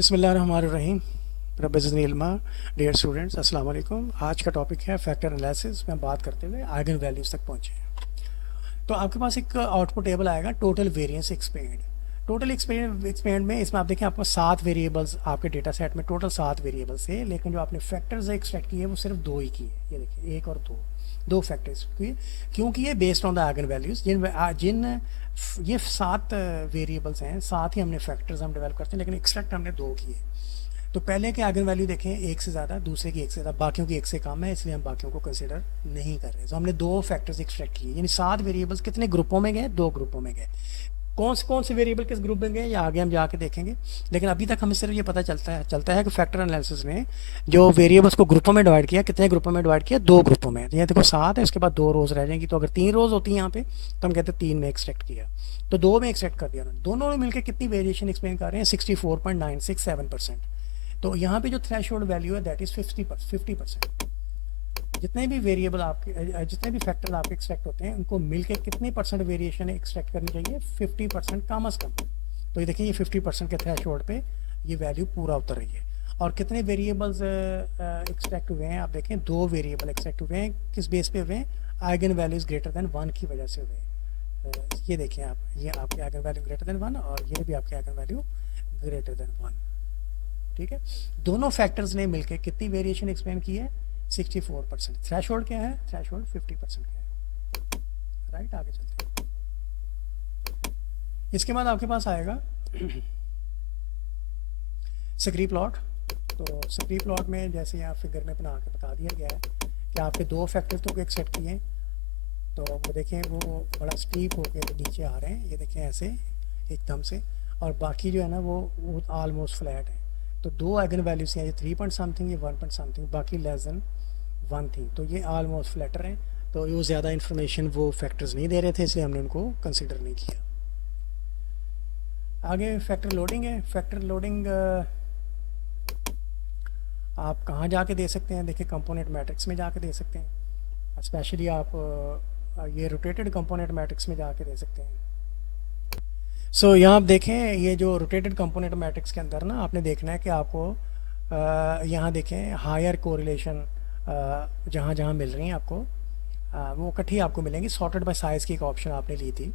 बिस्मिल्लाहिर्रहमानिर्रहीम। रब्बिज़िदनी इल्मा। Dear students, अस्सलाम वालेकुम। आज का टॉपिक है फैक्टर एनालिसिस में बात करते हुए आइगन वैल्यूज़ तक पहुँचे हैं। तो आपके पास एक आउटपुट टेबल आएगा, total variance expand. Total expand में इसमें आप देखें आपको 7 वेरिएबल्स आपके डेटा सेट में टोटल 7 वेरिएबल्स है, लेकिन जो आपने फैक्टर्स एक्सट्रैक्ट किए वो सिर्फ 2 ही किए। ये देखिए, एक और दो फैक्टर्स किए, क्योंकि ये based on the eigen values. जिन ये 7 वेरिएबल्स हैं, 7 ही हमने फैक्टर्स हम डेवलप करते हैं, लेकिन एक्सट्रैक्ट हमने 2 किए। तो पहले के आइगन वैल्यू देखें एक से ज़्यादा, दूसरे की एक से ज़्यादा, बाकियों की एक से कम है, इसलिए हम बाकियों को कंसिडर नहीं कर रहे। तो हमने 2 फैक्टर्स एक्सट्रैक्ट किए, यानी 7 वेरिएबल्स कितने ग्रुपों में गए? 2 ग्रुपों में गए। कौन से वेरिएबल किस ग्रुप में गए या आगे हम जाके देखेंगे, लेकिन अभी तक हमें सिर्फ ये पता चलता है कि फैक्टर एनालिसिस ने जो वेरिएबल्स को ग्रुपों में डिवाइड किया, कितने ग्रुपों में डिवाइड किया? 2 ग्रुपों में। ये देखो 7 है, उसके बाद 2 रोज रह जाएंगी। तो अगर 3 रोज होती हैं यहाँ पे, तो हम कहते हैं 3 में एक्सट्रैक्ट किया, तो 2 में एक्सट्रैक्ट कर दिया उन्होंने। दोनों में मिलकर कितनी वेरिएशन एक्सप्लेन कर रहे हैं? 64.967%। तो यहाँ पे जो थ्रेशोल्ड वैल्यू है दैट इज़ 50%। जितने भी वेरिएबल आपके जितने भी फैक्टर आपके एक्सट्रैक्ट होते हैं, उनको मिलके कितने परसेंट वेरिएशन एक्सट्रैक्ट करनी चाहिए? 50% कम अज़ कम। तो ये देखिए, ये 50% के थ्रेशोल्ड पे ये वैल्यू पूरा उतर रही है। और कितने वेरिएबल्स एक्सट्रैक्ट हुए हैं? आप देखें, 2 वेरिएबल एक्सट्रैक्ट हुए हैं। किस बेस पे हुए हैं? आइगन वैल्यूज़ ग्रेटर देन 1 की वजह से हुए हैं। ये देखें आप, ये आपके आइगन वैल्यू ग्रेटर देन 1 और ये भी आपके आइगन वैल्यू ग्रेटर देन 1। ठीक है, दोनों फैक्टर्स ने मिलकर कितनी वेरिएशन एक्सप्लेन की है? 64%। थ्रेशोल्ड क्या है? थ्रेशोल्ड 50% का है। राइट, आगे चलते हैं। इसके बाद आपके पास आएगा स्क्री प्लॉट। तो स्क्री प्लॉट में जैसे यहाँ फिगर में बना के बता दिया गया है कि आपके 2 फैक्टर्स तो एक्सेप्ट किए, तो वो देखें वो बड़ा स्टीप होकर नीचे आ रहे हैं। ये देखें ऐसे एकदम से, और बाकी जो है ना वो ऑलमोस्ट फ्लैट है। तो 2 आइगन वैल्यूज हैं, ये 3 पॉइंट समथिंग, ये 1 पॉइंट समथिंग, बाकी लेस देन 1 थी। तो ये ऑलमोस्ट फ्लैटर हैं। तो वो ज़्यादा इन्फॉर्मेशन वो फैक्टर्स नहीं दे रहे थे, इसलिए हमने उनको कंसिडर नहीं किया। आगे फैक्टर लोडिंग है। फैक्टर लोडिंग आप कहाँ जाके दे सकते हैं? देखिए, कंपोनेंट मैट्रिक्स में जाके दे सकते हैं। स्पेशली आप ये रोटेटेड कंपोनेंट मैट्रिक्स में जाके दे सकते हैं। सो यहाँ आप देखें, ये जो रोटेटेड कंपोनेंट मैट्रिक्स के अंदर ना आपने देखना है कि आपको यहाँ देखें हायर कोरिलेशन जहाँ जहाँ मिल रही हैं आपको, वो इकट्ठी आपको मिलेंगी। सॉर्टेड बाय साइज़ की एक ऑप्शन आपने ली थी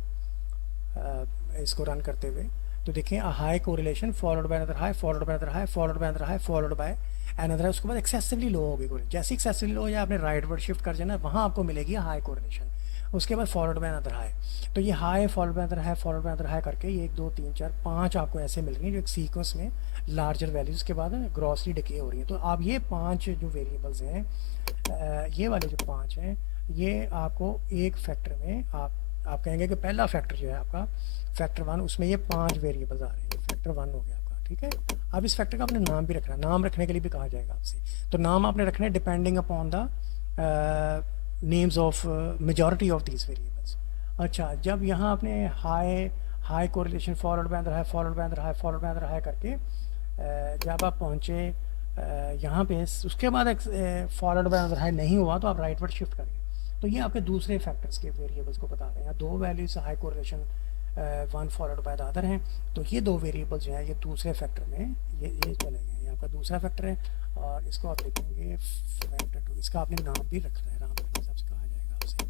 इसको रन करते हुए। तो देखें, high correlation followed by another high, followed by another high, followed by another high, followed by another high. उसके बाद एक्सेसिवली लो होगी कोरिलेशन। जैसे एक्सेसिवली लो हो जाए, आपने राइट वर्ड शिफ्ट कर जाना, वहाँ आपको मिलेगी हाई कोरिलेशन। उसके बाद फॉलोड बाय अनदर हाई। तो ये high followed by another high followed by another high करके ये 1 2 3 4 5 आपको ऐसे मिल रही हैं, जो एक सीक्वेंस में लार्जर वैल्यूज़ के बाद ग्रॉसली डिके हो रही हैं। तो आप ये 5 जो वेरिएबल्स हैं, ये वाले जो 5 हैं, ये आपको एक फैक्टर में आप कहेंगे कि पहला फैक्टर जो है आपका फैक्टर 1, उसमें ये 5 वेरिएबल्स आ रहे हैं। फैक्टर 1 हो गया आपका। ठीक है, अब इस फैक्टर का आपने नाम भी रखना है। नाम रखने के लिए भी कहा जाएगा आपसे। तो नाम आपने रखना है depending upon the names of majority of these variables. अच्छा, जब यहाँ आपने high correlation followed by another high, followed by another high, followed by another high करके जब आप पहुँचे यहाँ पे, उसके बाद फॉलोड बाय अनदर हाई नहीं हुआ, तो आप राइट वर्ड शिफ्ट करेंगे। तो ये आपके दूसरे फैक्टर्स के वेरिएबल्स को बता रहे हैं। 2 values high correlation 1 followed by the other हैं। तो ये 2 वेरिएबल्स जो हैं, ये दूसरे फैक्टर में ये चले गए। ये आपका दूसरा फैक्टर है, और इसको आप लिखेंगे फैक्टर 2। इसका आपने नाम भी रखना है, नाम रखने हिसाब से कहा जाएगा आपसे।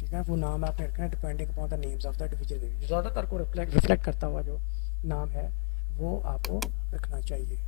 ठीक है, वो नाम आपने रखना है depending upon the names of the division. ज़्यादातर को रिफ्लेक्ट करता हुआ जो नाम है वो आपको रखना चाहिए।